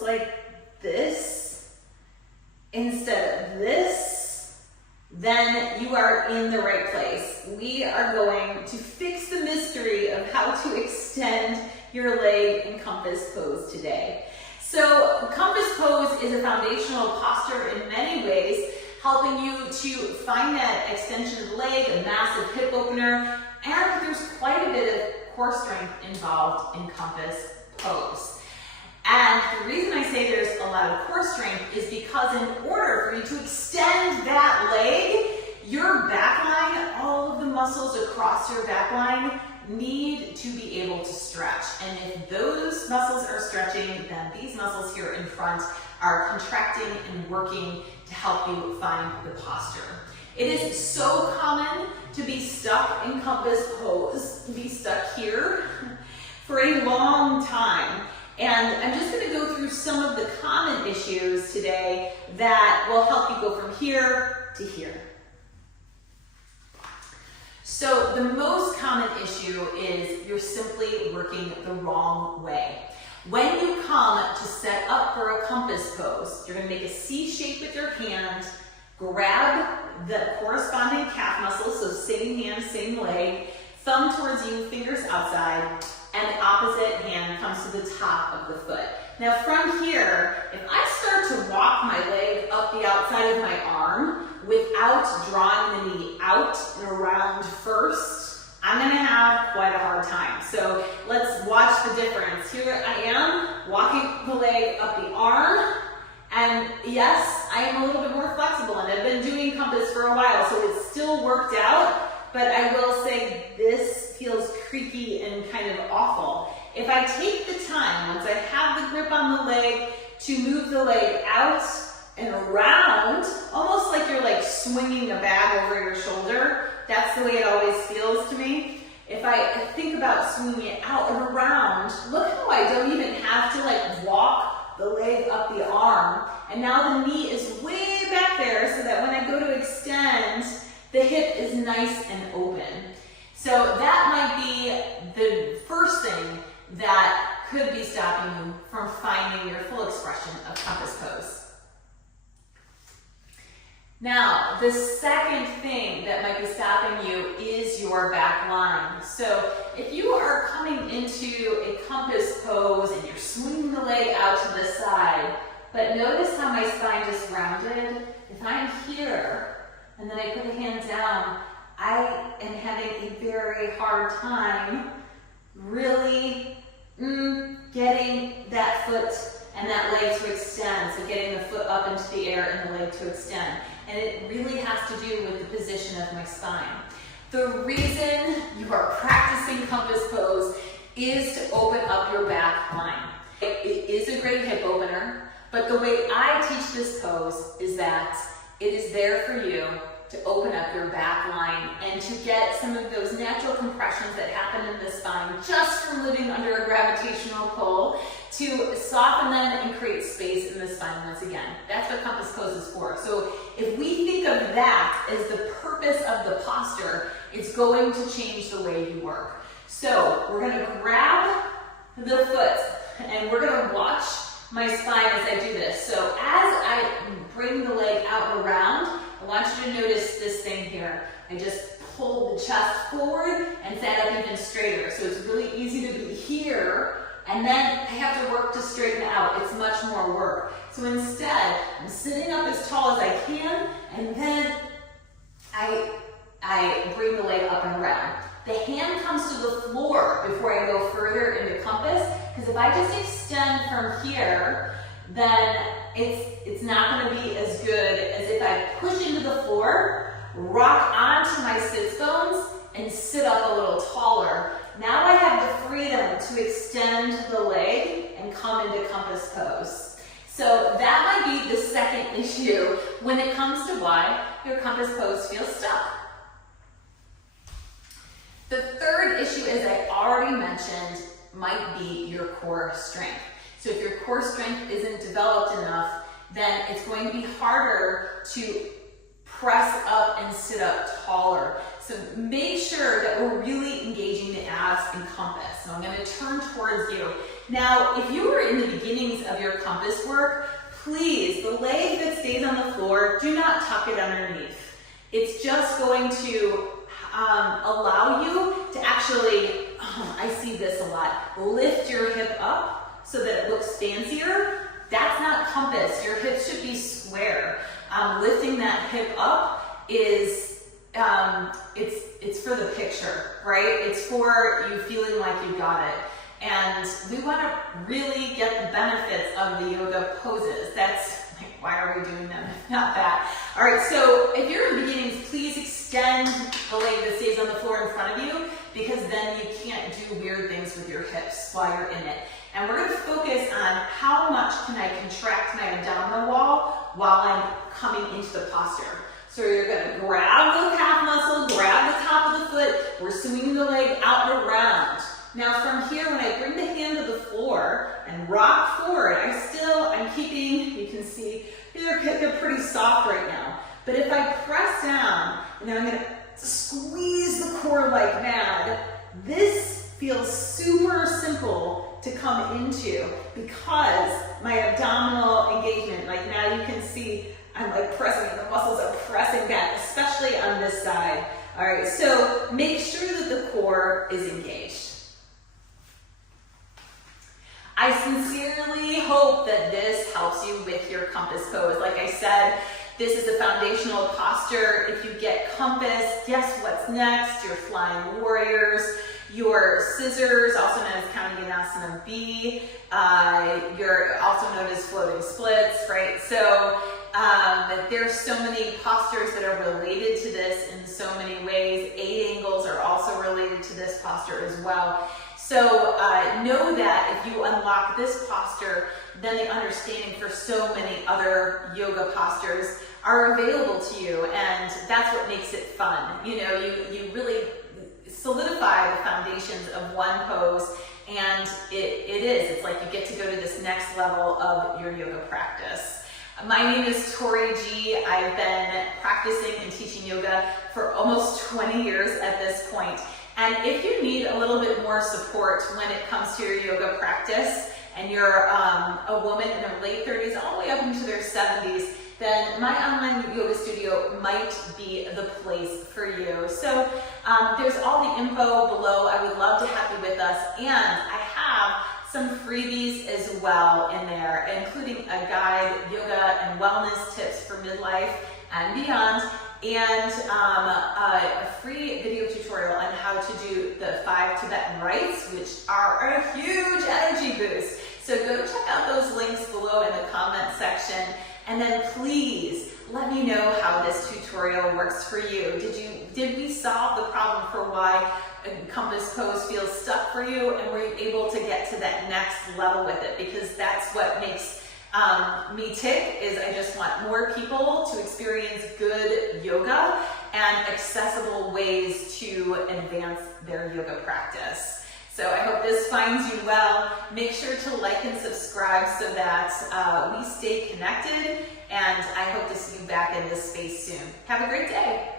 looks like this instead of this, then you are in the right place. We are going to fix the mystery of how to extend your leg in compass pose today. So compass pose is a foundational posture in many ways, helping you to find that extension of the leg, a massive hip opener, and there's quite a bit of core strength involved in compass pose. And the reason I say there's a lot of core strength is because in order for you to extend that leg, your back line, all of the muscles across your back line need to be able to stretch. And if those muscles are stretching, then these muscles here in front are contracting and working to help you find the posture. It is so common to be stuck in compass pose, to be stuck here for a long time. And I'm just going to go through some of the common issues today that will help you go from here to here. So the most common issue is you're simply working the wrong way. When you come to set up for a compass pose, you're going to make a C shape with your hand, grab the corresponding calf muscle, so same hand, same leg, thumb towards you, fingers outside, and the opposite hand comes to the top of the foot. Now from here, if I start to walk my leg up the outside of my arm without drawing the knee out and around first, I'm going to have quite a hard time. So let's watch the difference. Here I am, walking the leg up the arm, and yes, I am a little bit more flexible, and I've been doing compass for a while, so it's still worked out, but I will say this feels creaky and kind of awful. If I take the time, once I have the grip on the leg, to move the leg out and around, almost like you're like swinging a bag over your shoulder, that's the way it always feels to me. If I think about swinging it out and around, look how I don't even have to like walk the leg up the arm. And now the knee is way back there so that when I go to extend, the hip is nice and open. So that might be the first thing that could be stopping you from finding your full expression of compass pose. Now, the second thing that might be stopping you is your back line. So if you are coming into a compass pose and you're swinging the leg out to the side, but notice how my spine just rounded. If I'm here and then I put the hand down, I am having a very hard time really getting that foot and that leg to extend. So getting the foot up into the air and the leg to extend. And it really has to do with the position of my spine. The reason you are practicing compass pose is to open up your back line. It is a great hip opener, but the way I teach this pose is that it is there for you to open up your back line and to get some of those natural compressions that happen in the spine just from living under a gravitational pull, to soften them and create space in the spine once again. That's what compass pose is for. So if we think of that as the purpose of the posture, it's going to change the way you work. So we're going to grab the foot and we're going to watch my spine as I do this. So as I bring the leg out and around, I want you to notice this thing here. I just pulled the chest forward and sat up even straighter. So it's really easy to be here, and then I have to work to straighten out. It's much more work. So instead, I'm sitting up as tall as I can, and then I bring the leg up and around. The hand comes to the floor before I go further into compass, because if I just extend from here, then it's not going to be as good as if I push into the floor, rock onto my sits bones, and sit up a little taller. Now I have the freedom to extend the leg and come into compass pose. So that might be the second issue when it comes to why your compass pose feels stuck. The third issue, as I already mentioned, might be your core strength. So if your core strength isn't developed enough, then it's going to be harder to press up and sit up taller. So make sure that we're really engaging the abs in compass. So I'm going to turn towards you. Now, if you are in the beginnings of your compass work, please, the leg that stays on the floor, do not tuck it underneath. It's just going to allow you to actually, I see this a lot, lift your hip up so that it looks fancier. That's not compass. Your hips should be square. Lifting that hip up is, it's for the picture, right? It's for you feeling like you got it. And we want to really get the benefits of the yoga poses. That's like, why are we doing them if not that? All right, so if you're in beginnings, please extend the leg that stays on the floor in front of you, because then you can't do weird things with your hips while you're in it. And we're going to focus on how much can I contract my abdominal wall while I'm coming into the posture. So you're going to grab the calf muscle, grab the top of the foot, we're swinging the leg out and around. Now from here, when I bring the hand to the floor and rock forward, I'm keeping, you can see, they're pretty soft right now. But if I press down, and then I'm going to squeeze the core like mad, this feels super simple to come into because my abdominal engagement, like now you can see I'm like pressing, the muscles are pressing back, especially on this side. All right, so make sure that the core is engaged. I sincerely hope that this helps you with your compass pose. Like I said, this is a foundational posture. If you get compass, guess what's next? Your flying warriors, your scissors, also known as Kaneganasana B. You're also known as floating splits, right? So there's so many postures that are related to this in so many ways. 8 angles are also related to this posture as well. So know that if you unlock this posture, then the understanding for so many other yoga postures are available to you, and that's what makes it fun. You know, you really solidify the foundations of one pose, and it's like you get to go to this next level of your yoga practice. My name is Tori G. I've been practicing and teaching yoga for almost 20 years at this point. And if you need a little bit more support when it comes to your yoga practice, and you're a woman in her late 30s all the way up into their 70s, then my online yoga studio might be the place for you. So there's all the info below. I would love to have you with us. And I have some freebies as well in there, including a guide, yoga and wellness tips for midlife and beyond, and a free video tutorial on how to do the 5 Tibetan Rites, which are a huge energy boost. So go check out those links below in the comment section, and then please let me know how this tutorial works for you. Did we solve the problem for why a compass pose feels stuck for you, and were you able to get to that next level with it? Because that's what makes me tick, is I just want more people to experience good yoga and accessible ways to advance their yoga practice. So I hope this finds you well. Make sure to like and subscribe so that we stay connected, and I hope to see you back in this space soon. Have a great day.